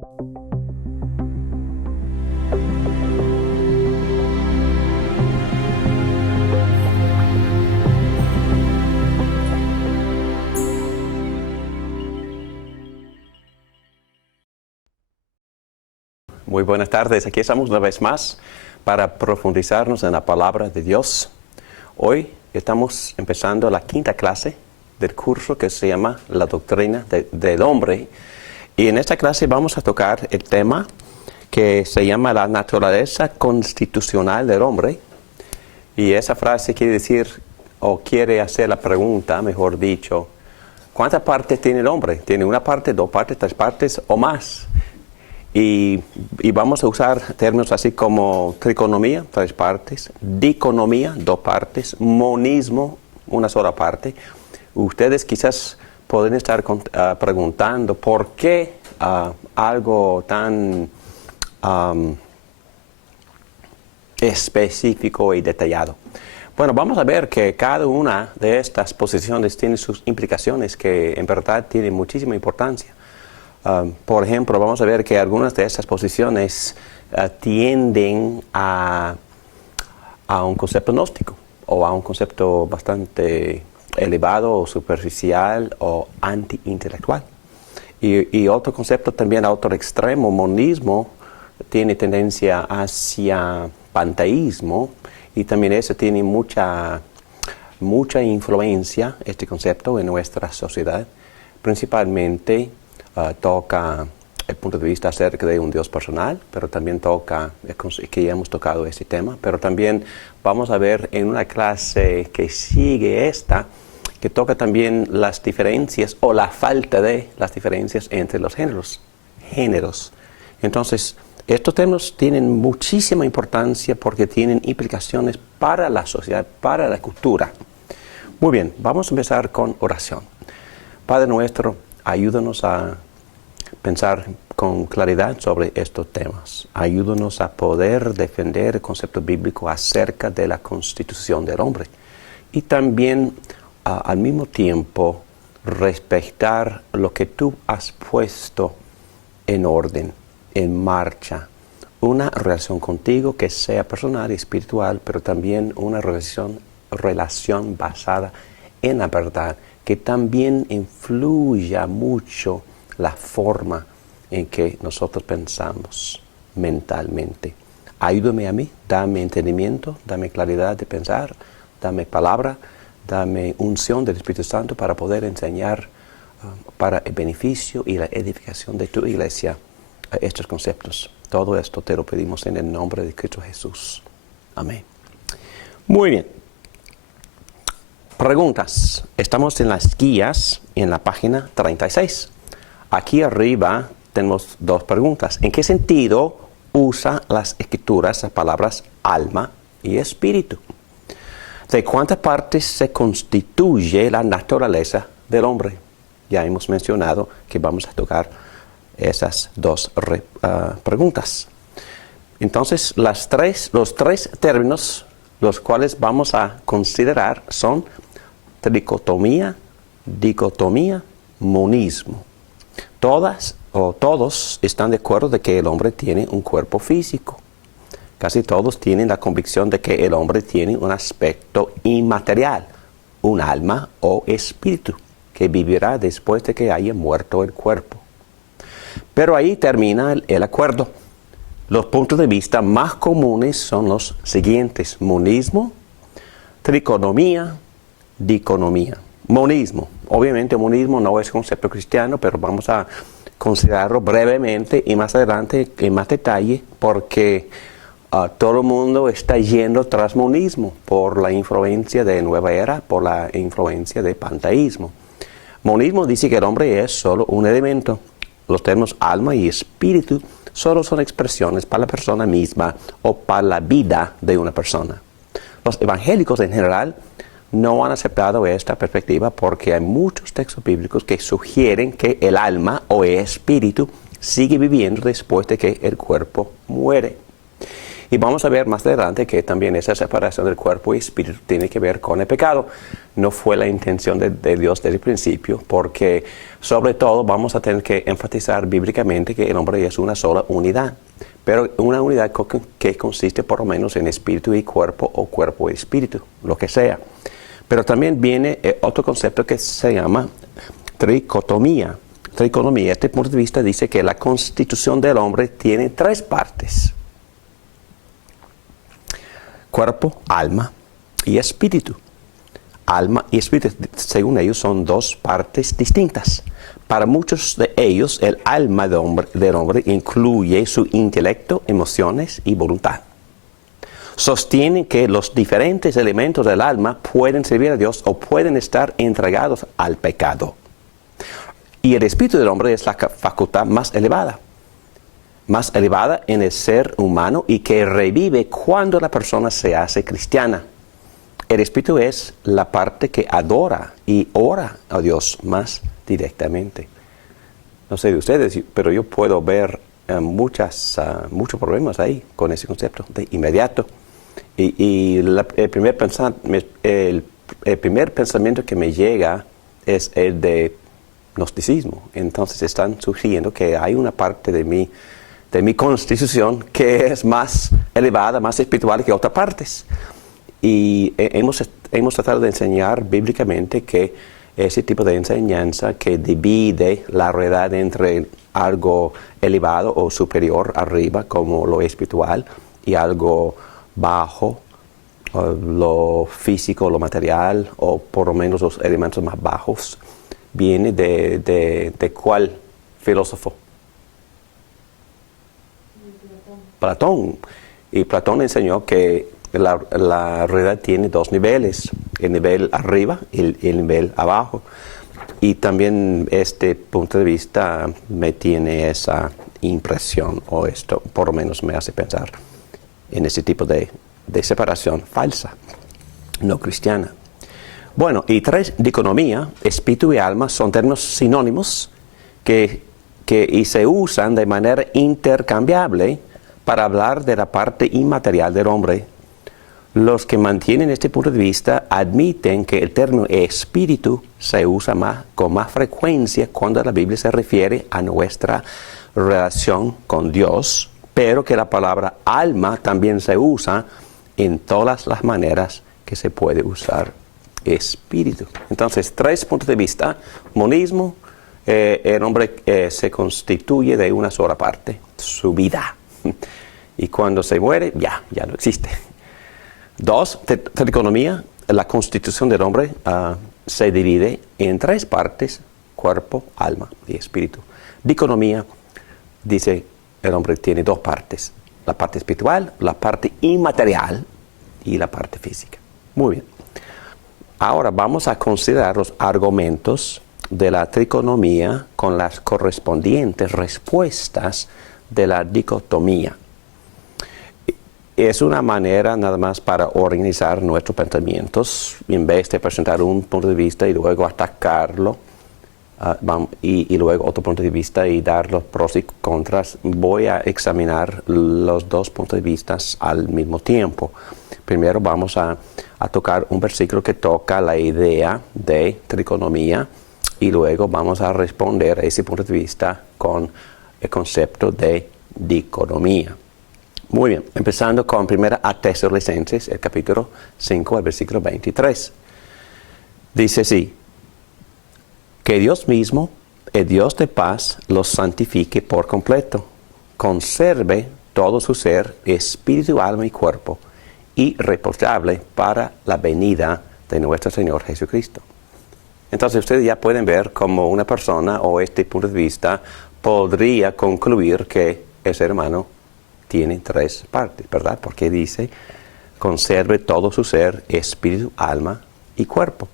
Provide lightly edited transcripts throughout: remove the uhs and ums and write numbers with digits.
Muy buenas tardes, aquí estamos una vez más para profundizarnos en la palabra de Dios. Hoy estamos empezando la quinta clase del curso que se llama La Doctrina del Hombre. Y en esta clase vamos a tocar el tema que se llama la naturaleza constitucional del hombre. Y esa frase quiere decir, o quiere hacer la pregunta, mejor dicho, ¿cuántas partes tiene el hombre? ¿Tiene una parte, dos partes, tres partes o más? Y vamos a usar términos así como triconomía, tres partes, diconomía, dos partes, monismo, una sola parte. Ustedes quizás pueden estar preguntando por qué algo tan específico y detallado. Bueno, vamos a ver que cada una de estas posiciones tiene sus implicaciones que en verdad tienen muchísima importancia. Por ejemplo, vamos a ver que algunas de estas posiciones tienden a un concepto gnóstico o a un concepto bastante elevado o superficial o anti-intelectual. Y otro concepto también a otro extremo, monismo, tiene tendencia hacia panteísmo y también eso tiene mucha influencia, este concepto, en nuestra sociedad, principalmente. Toca el punto de vista acerca de un Dios personal, pero también toca, que ya hemos tocado ese tema, pero también vamos a ver en una clase que sigue esta, que toca también las diferencias o la falta de las diferencias entre los géneros. Entonces, estos temas tienen muchísima importancia porque tienen implicaciones para la sociedad, para la cultura. Muy bien, vamos a empezar con oración. Padre nuestro, ayúdanos a pensar con claridad sobre estos temas. Ayúdanos a poder defender el concepto bíblico acerca de la constitución del hombre. Y también, al mismo tiempo, respetar lo que tú has puesto en orden, en marcha. Una relación contigo que sea personal y espiritual, pero también una relación basada en la verdad, que también influya mucho la forma en que nosotros pensamos mentalmente. Ayúdame a mí, dame entendimiento, dame claridad de pensar, dame palabra, dame unción del Espíritu Santo para poder enseñar para el beneficio y la edificación de tu iglesia estos conceptos. Todo esto te lo pedimos en el nombre de Cristo Jesús. Amén. Muy bien. Preguntas. Estamos en las guías en la página 36. Aquí arriba tenemos dos preguntas. ¿En qué sentido usa las escrituras las palabras alma y espíritu? ¿De cuántas partes se constituye la naturaleza del hombre? Ya hemos mencionado que vamos a tocar esas dos preguntas. Entonces, los tres términos los cuales vamos a considerar son tricotomía, dicotomía, monismo. Todas o todos están de acuerdo de que el hombre tiene un cuerpo físico. Casi todos tienen la convicción de que el hombre tiene un aspecto inmaterial, un alma o espíritu, que vivirá después de que haya muerto el cuerpo. Pero ahí termina el acuerdo. Los puntos de vista más comunes son los siguientes: monismo, tricotomía, dicotomía. Monismo. Obviamente monismo no es concepto cristiano, pero vamos a considerarlo brevemente y más adelante en más detalle, porque todo el mundo está yendo tras monismo por la influencia de Nueva Era, por la influencia de panteísmo. Monismo dice que el hombre es solo un elemento. Los términos alma y espíritu solo son expresiones para la persona misma o para la vida de una persona. Los evangélicos en general no han aceptado esta perspectiva porque hay muchos textos bíblicos que sugieren que el alma o el espíritu sigue viviendo después de que el cuerpo muere. Y vamos a ver más adelante que también esa separación del cuerpo y espíritu tiene que ver con el pecado. No fue la intención de Dios desde el principio, porque sobre todo vamos a tener que enfatizar bíblicamente que el hombre es una sola unidad, pero una unidad que consiste por lo menos en espíritu y cuerpo, o cuerpo y espíritu, lo que sea. Pero también viene otro concepto que se llama tricotomía. Tricotomía, este punto de vista dice que la constitución del hombre tiene tres partes: cuerpo, alma y espíritu. Alma y espíritu, según ellos, son dos partes distintas. Para muchos de ellos, el alma del hombre incluye su intelecto, emociones y voluntad. Sostienen que los diferentes elementos del alma pueden servir a Dios o pueden estar entregados al pecado. Y el espíritu del hombre es la facultad más elevada en el ser humano y que revive cuando la persona se hace cristiana. El espíritu es la parte que adora y ora a Dios más directamente. No sé de ustedes, pero yo puedo ver muchos problemas ahí con ese concepto de inmediato. El primer pensamiento que me llega es el de gnosticismo. Entonces están sugiriendo que hay una parte de mi constitución que es más elevada, más espiritual que otras partes. Y hemos tratado de enseñar bíblicamente que ese tipo de enseñanza que divide la realidad entre algo elevado o superior arriba, como lo espiritual, y algo bajo, lo físico, lo material, o por lo menos los elementos más bajos, viene de ¿cuál filósofo? Platón. Y Platón enseñó que la realidad tiene dos niveles: el nivel arriba y el nivel abajo. Y también este punto de vista me tiene esa impresión, o esto por lo menos me hace pensar en ese tipo de separación falsa, no cristiana. Bueno, y tres, dicotomía, espíritu y alma, son términos sinónimos y se usan de manera intercambiable para hablar de la parte inmaterial del hombre. Los que mantienen este punto de vista admiten que el término espíritu se usa con más frecuencia cuando la Biblia se refiere a nuestra relación con Dios, pero que la palabra alma también se usa en todas las maneras que se puede usar espíritu. Entonces, tres puntos de vista: monismo, el hombre se constituye de una sola parte, su vida, y cuando se muere ya no existe. Dos, tricotomía, la constitución del hombre se divide en tres partes: cuerpo, alma y espíritu. Dicotomía dice el hombre tiene dos partes: la parte espiritual, la parte inmaterial y la parte física. Muy bien. Ahora vamos a considerar los argumentos de la tricotomía con las correspondientes respuestas de la dicotomía. Es una manera nada más para organizar nuestros pensamientos, en vez de presentar un punto de vista y luego atacarlo, y luego otro punto de vista y dar los pros y contras. Voy a examinar los dos puntos de vista al mismo tiempo. Primero vamos a tocar un versículo que toca la idea de tricotomía, y luego vamos a responder a ese punto de vista con el concepto de dicotomía. Muy bien, empezando con 1 Tesalonicenses, el capítulo 5, el versículo 23. Dice así: que Dios mismo, el Dios de paz, los santifique por completo, conserve todo su ser, espíritu, alma y cuerpo, irreprochable para la venida de nuestro Señor Jesucristo. Entonces ustedes ya pueden ver cómo una persona o este punto de vista podría concluir que ese hermano tiene tres partes, ¿verdad? Porque dice, conserve todo su ser, espíritu, alma y cuerpo.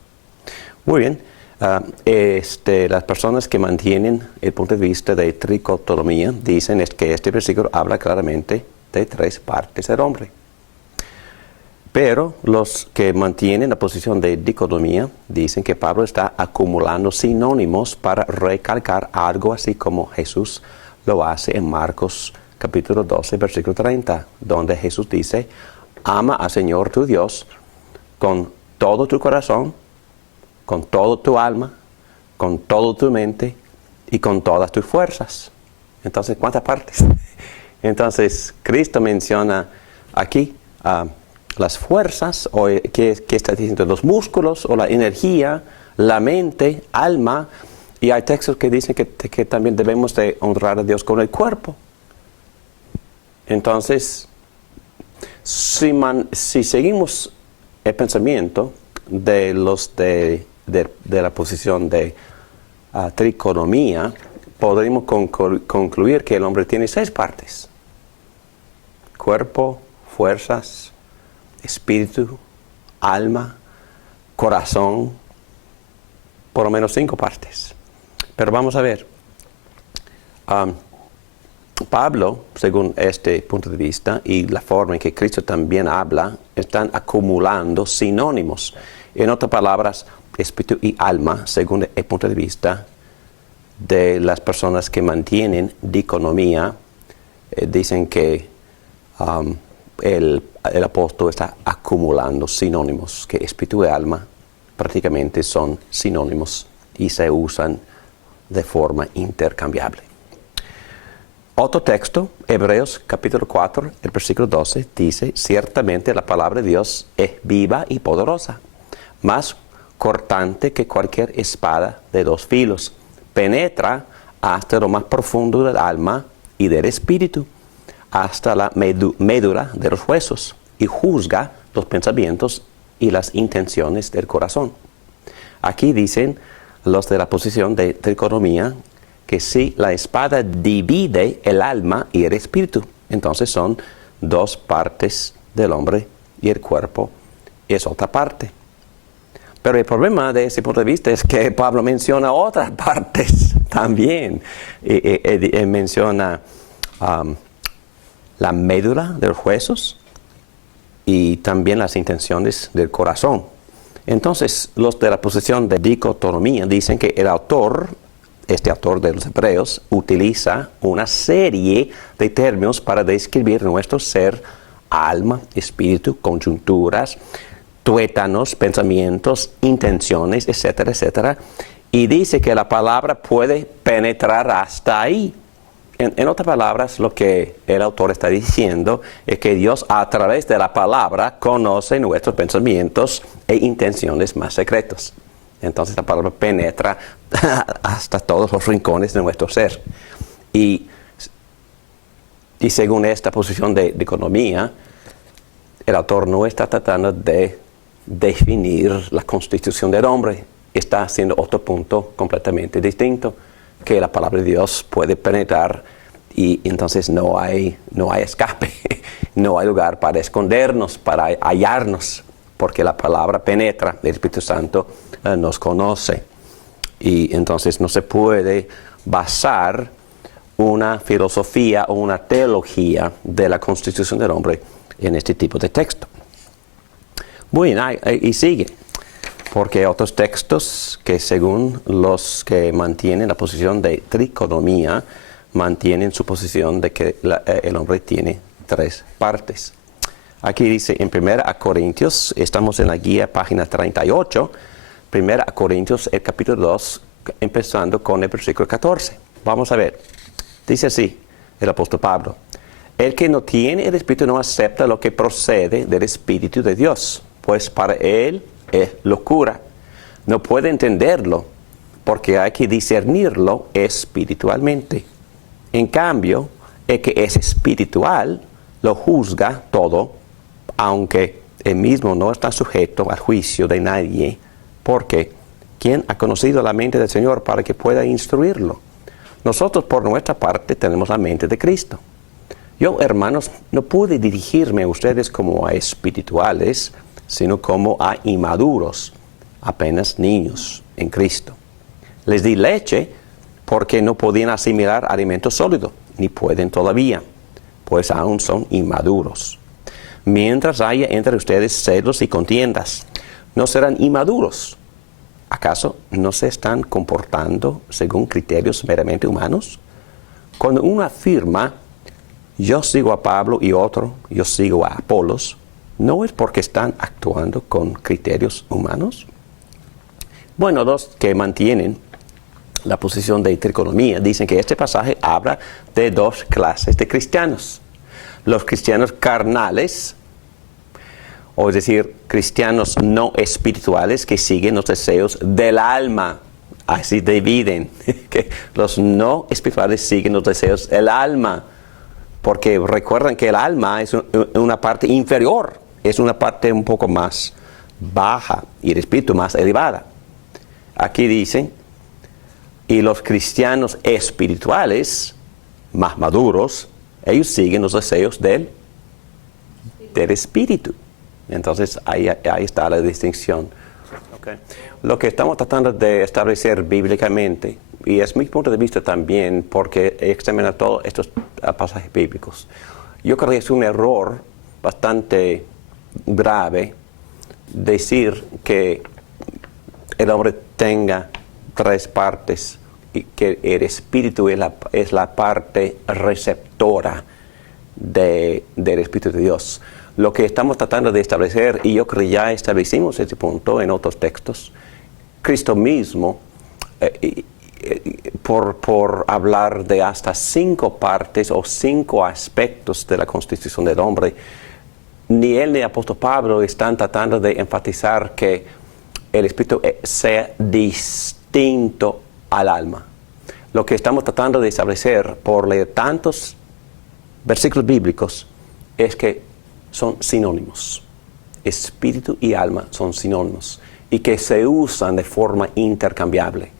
Muy bien. Las personas que mantienen el punto de vista de tricotomía dicen que este versículo habla claramente de tres partes del hombre. Pero los que mantienen la posición de dicotomía dicen que Pablo está acumulando sinónimos para recalcar algo así como Jesús lo hace en Marcos capítulo 12, versículo 30, donde Jesús dice, ama al Señor tu Dios con todo tu corazón, con todo tu alma, con toda tu mente y con todas tus fuerzas. Entonces, ¿cuántas partes? Entonces, Cristo menciona aquí las fuerzas, o ¿qué está diciendo? Los músculos o la energía, la mente, alma, y hay textos que dicen que también debemos de honrar a Dios con el cuerpo. Entonces, si seguimos el pensamiento de la posición de tricotomía, podremos concluir que el hombre tiene 6 partes: cuerpo, fuerzas, espíritu, alma, corazón, por lo menos 5 partes. Pero vamos a ver, Pablo, según este punto de vista y la forma en que Cristo también habla, están acumulando sinónimos. En otras palabras, espíritu y alma, según el punto de vista de las personas que mantienen dicotomía, dicen que el apóstol está acumulando sinónimos, que espíritu y alma prácticamente son sinónimos y se usan de forma intercambiable. Otro texto, Hebreos capítulo 4, el versículo 12, dice, ciertamente la palabra de Dios es viva y poderosa, más cortante que cualquier espada de 2 filos, penetra hasta lo más profundo del alma y del espíritu, hasta la médula de los huesos, y juzga los pensamientos y las intenciones del corazón. Aquí dicen los de la posición de tricotomía que si la espada divide el alma y el espíritu, entonces son 2 partes del hombre y el cuerpo es otra parte. Pero el problema de ese punto de vista es que Pablo menciona otras partes también. Él menciona la médula de los huesos y también las intenciones del corazón. Entonces, los de la posición de dicotomía dicen que el autor, este autor de los Hebreos, utiliza una serie de términos para describir nuestro ser, alma, espíritu, coyunturas, tuétanos, pensamientos, intenciones, etcétera, etcétera. Y dice que la palabra puede penetrar hasta ahí. En otras palabras, lo que el autor está diciendo es que Dios a través de la palabra conoce nuestros pensamientos e intenciones más secretos. Entonces la palabra penetra hasta todos los rincones de nuestro ser. Y según esta posición de economía, el autor no está tratando de definir la constitución del hombre, está haciendo otro punto completamente distinto, que la palabra de Dios puede penetrar y entonces no hay escape, no hay lugar para escondernos, para hallarnos, porque la palabra penetra, el Espíritu Santo nos conoce. Y entonces no se puede basar una filosofía o una teología de la constitución del hombre en este tipo de texto. Bueno, y sigue, porque hay otros textos que según los que mantienen la posición de tricotomía, mantienen su posición de que el hombre tiene 3 partes. Aquí dice en 1 Corintios, estamos en la guía página 38, 1 Corintios el capítulo 2, empezando con el versículo 14. Vamos a ver, dice así el apóstol Pablo: el que no tiene el Espíritu no acepta lo que procede del Espíritu de Dios, pues para él es locura. No puede entenderlo, porque hay que discernirlo espiritualmente. En cambio, el que es espiritual lo juzga todo, aunque él mismo no está sujeto al juicio de nadie, porque ¿quién ha conocido la mente del Señor para que pueda instruirlo? Nosotros, por nuestra parte, tenemos la mente de Cristo. Yo, hermanos, no pude dirigirme a ustedes como a espirituales, sino como a inmaduros, apenas niños en Cristo. Les di leche porque no podían asimilar alimento sólido, ni pueden todavía, pues aún son inmaduros. Mientras haya entre ustedes celos y contiendas, no serán inmaduros. ¿Acaso no se están comportando según criterios meramente humanos? Cuando uno afirma yo sigo a Pablo y otro, yo sigo a Apolos, ¿no es porque están actuando con criterios humanos? Bueno, los que mantienen la posición de tricotomía dicen que este pasaje habla de dos clases de cristianos. Los cristianos carnales, o es decir, cristianos no espirituales que siguen los deseos del alma. Así dividen, que los no espirituales siguen los deseos del alma. Porque recuerden que el alma es una parte inferior, es una parte un poco más baja y el espíritu más elevada. Aquí dicen, y los cristianos espirituales, más maduros, ellos siguen los deseos del espíritu. Entonces ahí está la distinción. Okay. Lo que estamos tratando de establecer bíblicamente, y es mi punto de vista también, porque he examinado todos estos pasajes bíblicos, yo creo que es un error bastante grave decir que el hombre tenga tres partes y que el espíritu es la parte receptora del Espíritu de Dios. Lo que estamos tratando de establecer, y yo creo que ya establecimos ese punto en otros textos, Cristo mismo, por hablar de hasta 5 partes o 5 aspectos de la constitución del hombre, ni él ni el apóstol Pablo están tratando de enfatizar que el espíritu sea distinto al alma. Lo que estamos tratando de establecer por leer tantos versículos bíblicos es que son sinónimos. Espíritu y alma son sinónimos y que se usan de forma intercambiable.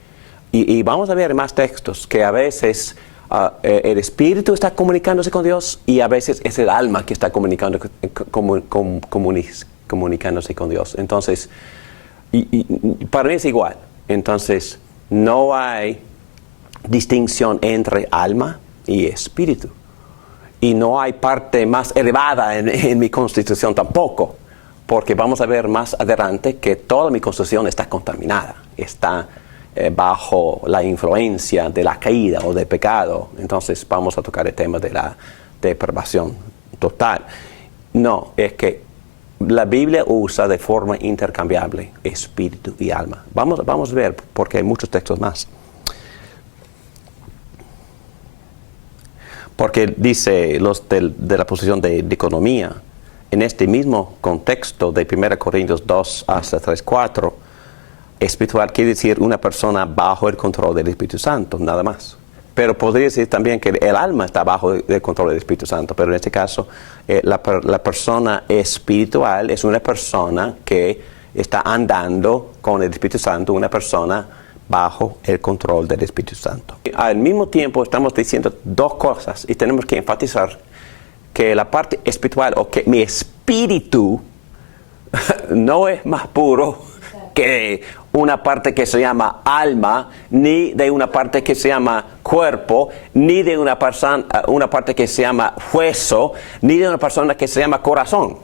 Y vamos a ver más textos que a veces el espíritu está comunicándose con Dios y a veces es el alma que está comunicándose con Dios. Entonces, y para mí es igual. Entonces, no hay distinción entre alma y espíritu. Y no hay parte más elevada en mi constitución tampoco, porque vamos a ver más adelante que toda mi constitución está contaminada, está bajo la influencia de la caída o del pecado. Entonces vamos a tocar el tema de la depravación total. No, es que la Biblia usa de forma intercambiable espíritu y alma. Vamos a ver, porque hay muchos textos más. Porque dice los de la posición de economía, en este mismo contexto de 1 Corintios 2 hasta 3:4, espiritual quiere decir una persona bajo el control del Espíritu Santo, nada más. Pero podría decir también que el alma está bajo el control del Espíritu Santo, pero en este caso la persona espiritual es una persona que está andando con el Espíritu Santo, una persona bajo el control del Espíritu Santo. Al mismo tiempo estamos diciendo dos cosas y tenemos que enfatizar que la parte espiritual o que mi espíritu no es más puro que una parte que se llama alma, ni de una parte que se llama cuerpo, ni de una parte que se llama hueso, ni de una persona que se llama corazón.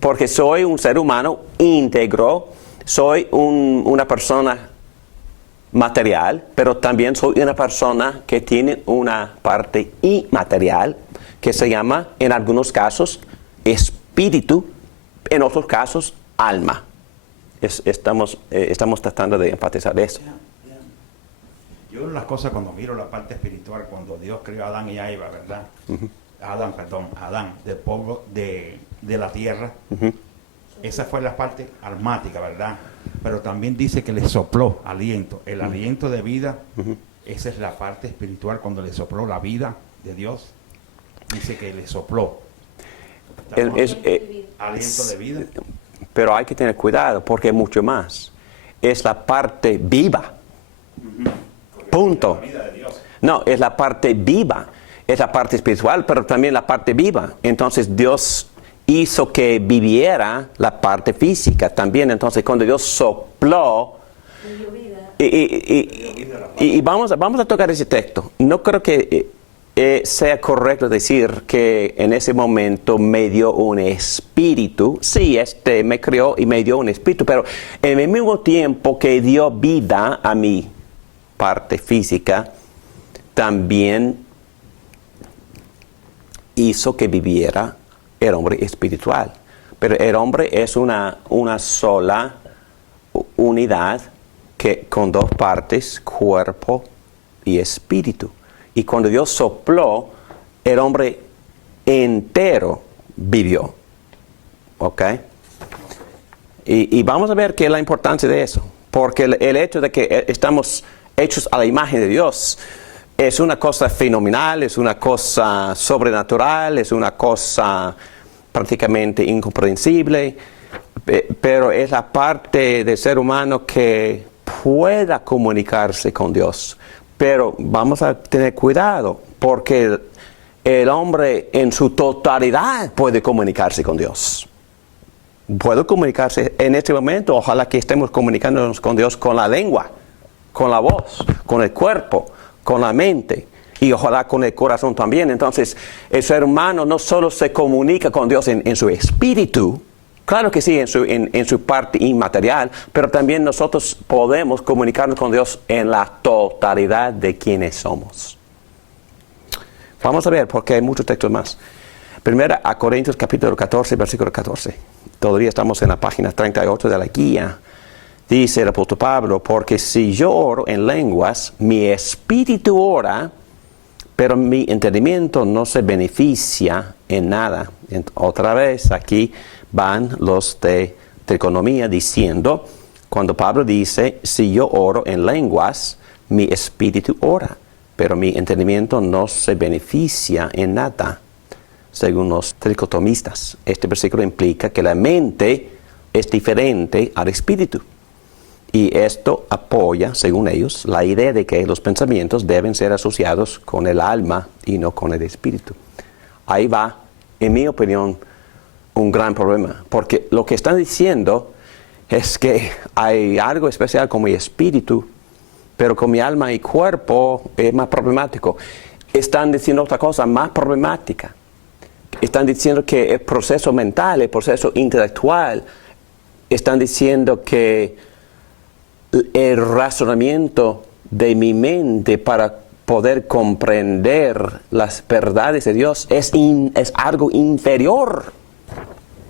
Porque soy un ser humano íntegro, soy una persona material, pero también soy una persona que tiene una parte inmaterial que se llama, en algunos casos, espíritu, en otros casos, alma. Estamos tratando de enfatizar eso. Yo las cosas cuando miro la parte espiritual, cuando Dios creó a Adán y a Eva, ¿verdad? Adán, del polvo de la tierra. Esa fue la parte almática, ¿verdad? Pero también dice que le sopló aliento. El aliento de vida, esa es la parte espiritual, cuando le sopló la vida de Dios. Dice que le sopló. Aliento de vida. Pero hay que tener cuidado porque es mucho más. Es la parte viva. Punto. La vida de Dios. No, es la parte viva. Es la parte espiritual, pero también la parte viva. Entonces Dios hizo que viviera la parte física también. Entonces cuando Dios sopló, y vamos a tocar ese texto. No creo que sea correcto decir que en ese momento me dio un espíritu. Sí, me creó y me dio un espíritu, pero en el mismo tiempo que dio vida a mi parte física, también hizo que viviera el hombre espiritual. Pero el hombre es una sola unidad que, con dos partes, cuerpo y espíritu. Y cuando Dios sopló, el hombre entero vivió. ¿Ok? Y vamos a ver qué es la importancia de eso. Porque el hecho de que estamos hechos a la imagen de Dios es una cosa fenomenal, es una cosa sobrenatural, es una cosa prácticamente incomprensible, pero es la parte del ser humano que pueda comunicarse con Dios. Pero vamos a tener cuidado, porque el hombre en su totalidad puede comunicarse con Dios. Puede comunicarse en este momento, ojalá que estemos comunicándonos con Dios con la lengua, con la voz, con el cuerpo, con la mente y ojalá con el corazón también. Entonces, el ser humano no solo se comunica con Dios en su espíritu, claro que sí, en su parte inmaterial, pero también nosotros podemos comunicarnos con Dios en la totalidad de quienes somos. Vamos a ver, porque hay muchos textos más. Primera a Corintios capítulo 14, versículo 14. Todavía estamos en la página 38 de la guía. Dice el apóstol Pablo, porque si yo oro en lenguas, mi espíritu ora, pero mi entendimiento no se beneficia en nada. Otra vez aquí van los de triconomía diciendo, cuando Pablo dice, si yo oro en lenguas, mi espíritu ora, pero mi entendimiento no se beneficia en nada. Según los tricotomistas, este versículo implica que la mente es diferente al espíritu. Y esto apoya, según ellos, la idea de que los pensamientos deben ser asociados con el alma y no con el espíritu. Ahí va, en mi opinión, un gran problema. Porque lo que están diciendo es que hay algo especial con mi espíritu, pero con mi alma y cuerpo es más problemático. Están diciendo otra cosa más problemática. Están diciendo que el proceso mental, el proceso intelectual, están diciendo que el razonamiento de mi mente para poder comprender las verdades de Dios es algo inferior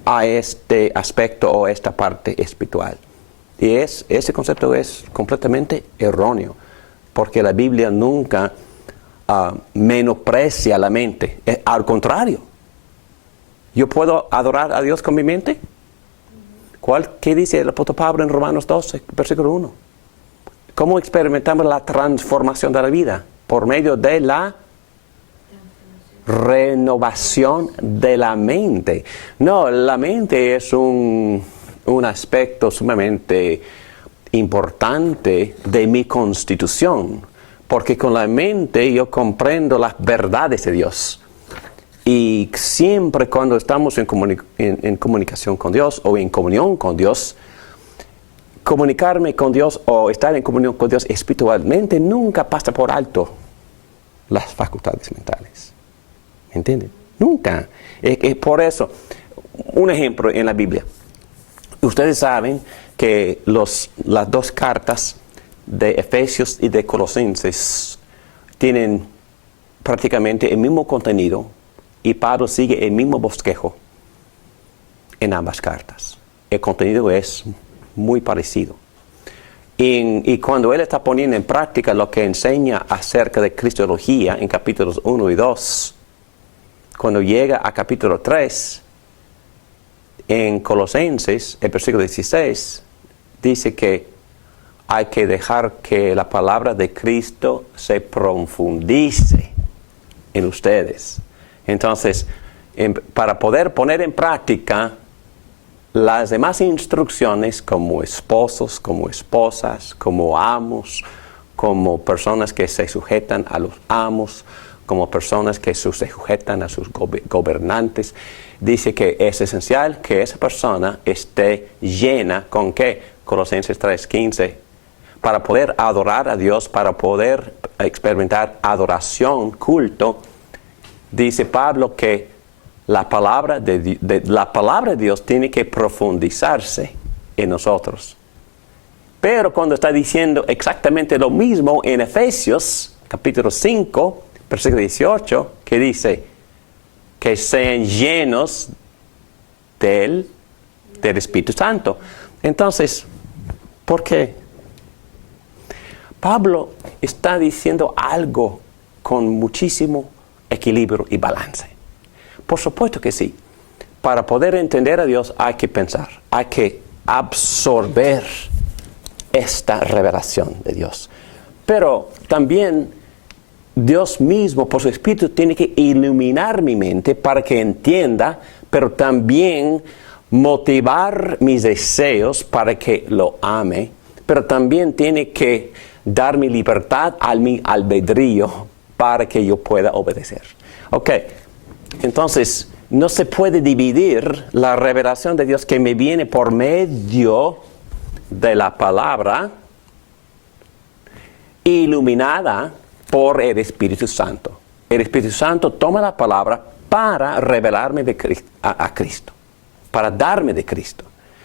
a este aspecto o esta parte espiritual. Y ese concepto es completamente erróneo, porque la Biblia nunca menosprecia la mente. Al contrario, ¿yo puedo adorar a Dios con mi mente? ¿Qué dice el apóstol Pablo en Romanos 12, versículo 1? ¿Cómo experimentamos la transformación de la vida? Por medio de la renovación de la mente. No, la mente es un aspecto sumamente importante de mi constitución, porque con la mente yo comprendo las verdades de Dios. Y siempre cuando estamos en comunicación con Dios o en comunión con Dios, comunicarme con Dios o estar en comunión con Dios espiritualmente nunca pasa por alto las facultades mentales. ¿Me entienden? Nunca. Por eso, un ejemplo en la Biblia. Ustedes saben que las dos cartas de Efesios y de Colosenses tienen prácticamente el mismo contenido. Y Pablo sigue el mismo bosquejo en ambas cartas. El contenido es muy parecido. Y cuando él está poniendo en práctica lo que enseña acerca de Cristología en capítulos 1 y 2, cuando llega a capítulo 3, en Colosenses, el versículo 16, dice que hay que dejar que la palabra de Cristo se profundice en ustedes. Entonces, para poder poner en práctica las demás instrucciones como esposos, como esposas, como amos, como personas que se sujetan a los amos, como personas que se sujetan a sus gobernantes, dice que es esencial que esa persona esté llena ¿con qué? Colosenses 3:15, para poder adorar a Dios, para poder experimentar adoración, culto. Dice Pablo que la palabra de Dios tiene que profundizarse en nosotros. Pero cuando está diciendo exactamente lo mismo en Efesios, capítulo 5, versículo 18, que dice que sean llenos del Espíritu Santo. Entonces, ¿por qué? Pablo está diciendo algo con muchísimo equilibrio y balance. Por supuesto que sí. Para poder entender a Dios hay que pensar, hay que absorber esta revelación de Dios. Pero también Dios mismo, por su Espíritu, tiene que iluminar mi mente para que entienda, pero también motivar mis deseos para que lo ame, pero también tiene que dar mi libertad a mi albedrío para que yo pueda obedecer. Ok, entonces no se puede dividir la revelación de Dios que me viene por medio de la palabra iluminada por el Espíritu Santo. El Espíritu Santo toma la palabra para revelarme a Cristo, para darme de Cristo.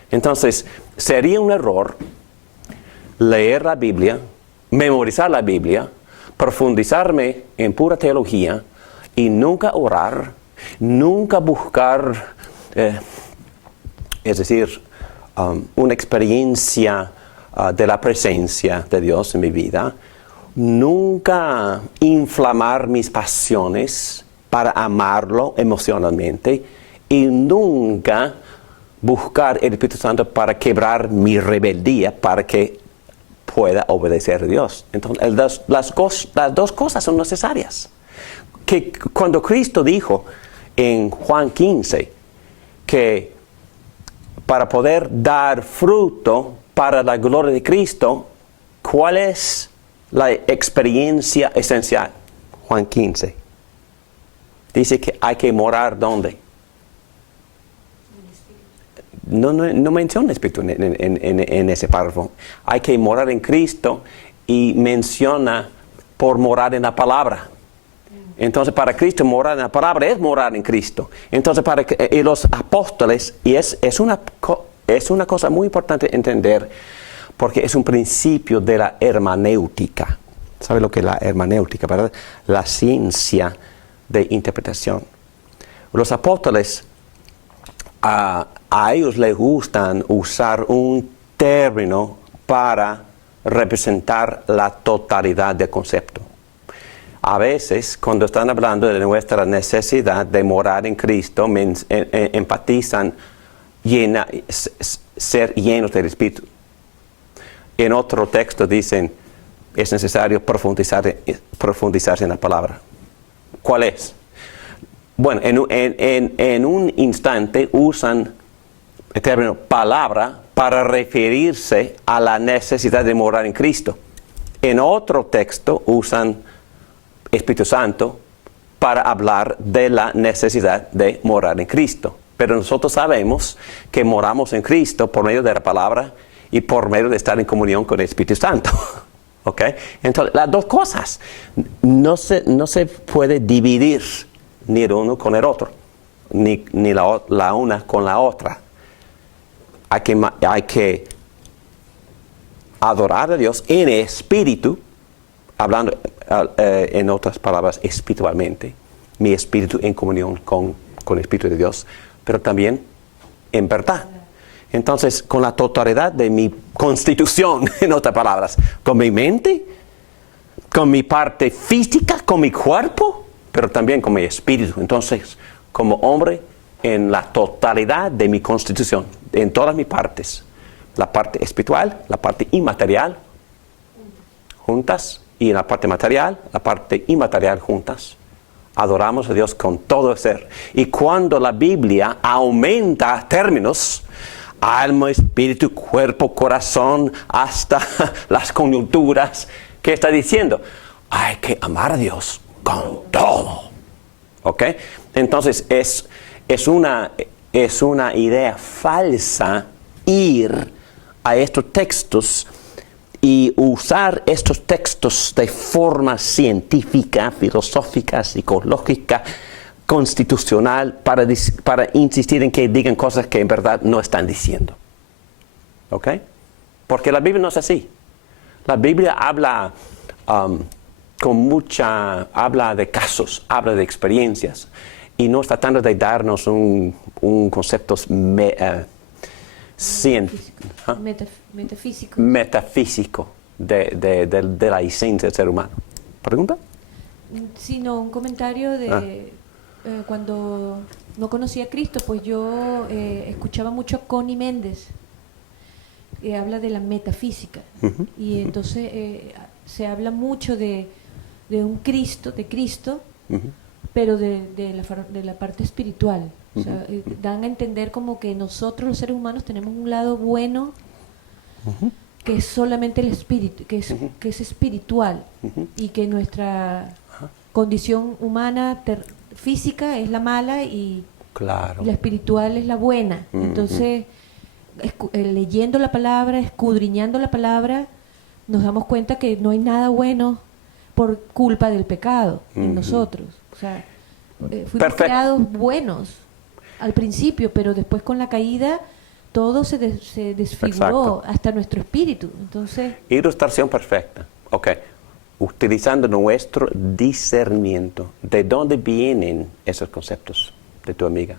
Entonces, sería un error leer la Biblia, memorizar la Biblia, profundizarme en pura teología y nunca orar, nunca buscar, es decir, una experiencia de la presencia de Dios en mi vida, nunca inflamar mis pasiones para amarlo emocionalmente y nunca buscar el Espíritu Santo para quebrar mi rebeldía, para que pueda obedecer a Dios. Entonces, las dos cosas son necesarias. Que cuando Cristo dijo en Juan 15 que para poder dar fruto para la gloria de Cristo, ¿cuál es la experiencia esencial? Juan 15. Dice que hay que morar ¿dónde? No menciona Espíritu en ese párrafo. Hay que morar en Cristo y menciona por morar en la palabra. Entonces, para Cristo, morar en la palabra es morar en Cristo. Entonces, y los apóstoles, y es una cosa muy importante entender, porque es un principio de la hermenéutica. ¿Sabe lo que es la hermenéutica, verdad? La ciencia de interpretación. Los apóstoles, a ellos les gustan usar un término para representar la totalidad del concepto. A veces, cuando están hablando de nuestra necesidad de morar en Cristo, enfatizan ser llenos del Espíritu. En otro texto dicen, es necesario profundizarse en la palabra. ¿Cuál es? Bueno, en un instante usan el término palabra para referirse a la necesidad de morar en Cristo. En otro texto usan Espíritu Santo para hablar de la necesidad de morar en Cristo. Pero nosotros sabemos que moramos en Cristo por medio de la palabra y por medio de estar en comunión con el Espíritu Santo. ¿Ok? Entonces, las dos cosas no se puede dividir ni el uno con el otro, ni la una con la otra. Hay que adorar a Dios en espíritu, hablando en otras palabras espiritualmente, mi espíritu en comunión con el Espíritu de Dios, pero también en verdad. Entonces, con la totalidad de mi constitución, en otras palabras, con mi mente, con mi parte física, con mi cuerpo, pero también con mi espíritu. Entonces, como hombre, en la totalidad de mi constitución, en todas mis partes, la parte espiritual, la parte inmaterial, juntas, y en la parte material, la parte inmaterial, juntas. Adoramos a Dios con todo el ser. Y cuando la Biblia aumenta términos, alma, espíritu, cuerpo, corazón, hasta las coyunturas, ¿qué está diciendo? Hay que amar a Dios con todo. ¿Ok? Entonces es una idea falsa ir a estos textos y usar estos textos de forma científica, filosófica, psicológica, constitucional, para insistir en que digan cosas que en verdad no están diciendo. ¿Ok? Porque la Biblia no es así. La Biblia habla habla de casos, habla de experiencias. y no tratando de darnos un concepto metafísico de la esencia del ser humano. ¿Pregunta? Sino un comentario de cuando no conocía a Cristo, pues yo escuchaba mucho a Connie Méndez, que habla de la metafísica. Y entonces se habla mucho de un Cristo, pero de la parte espiritual. O sea, dan a entender como que nosotros los seres humanos tenemos un lado bueno, que es solamente el espíritu, que es espiritual, y que nuestra condición humana física es la mala y la espiritual es la buena. Entonces, leyendo la palabra, escudriñando la palabra, nos damos cuenta que no hay nada bueno por culpa del pecado en nosotros. O sea, fuimos creados buenos al principio, pero después con la caída todo se desfiguró, hasta nuestro espíritu. Entonces, ilustración perfecta. Ok. Utilizando nuestro discernimiento, ¿de dónde vienen esos conceptos de tu amiga?